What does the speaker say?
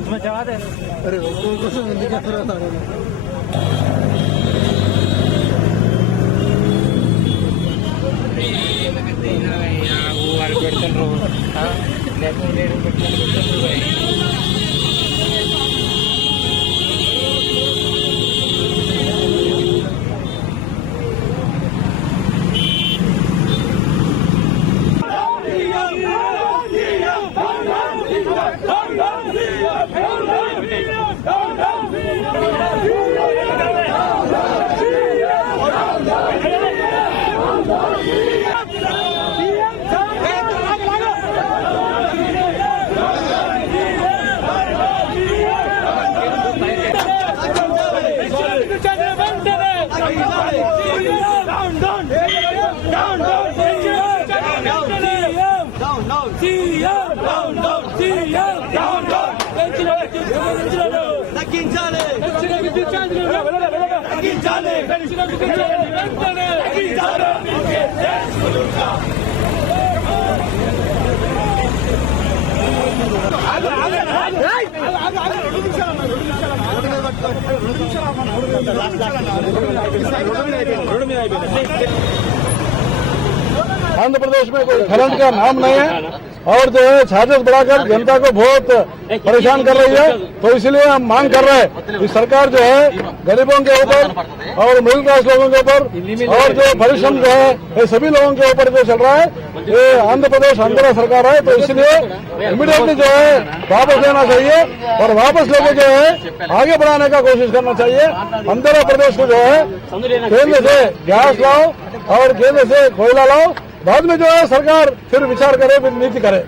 इसमें चढ़ा दे। अरे वो वाले पेट्रोल रो हाँ आंध्र प्रदेश में कोई खनन का नाम नहीं है और जो है चार्जेस बढ़ाकर जनता को बहुत परेशान कर रही है। तो इसलिए हम मांग कर रहे हैं कि सरकार जो है गरीबों के ऊपर और मिडिल क्लास लोगों के ऊपर और जो परिश्रम जो है ये सभी लोगों के ऊपर जो चल रहा है ये आंध्र प्रदेश आंध्र सरकार है। तो इसलिए इमीडिएटली जो है वापस लेना चाहिए और वापस लेके जो है आगे बढ़ाने का कोशिश करना चाहिए। आंध्र प्रदेश को जो है केंद्र से गैस लाओ और केंद्र से कोयला लाओ, बाद में जो है सरकार फिर विचार करे, फिर नीति करे।